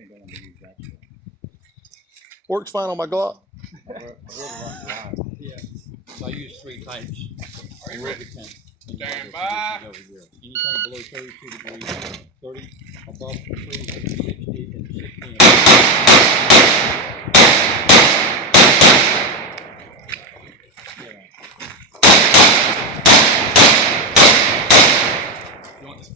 think I'm gonna use that shit. Works fine on my Glock. I really want dry. Yeah. So I use 3 types. Are you ready? Stand by. Anything below 32 degrees, 30 above freezing, 60 and 60 You want this?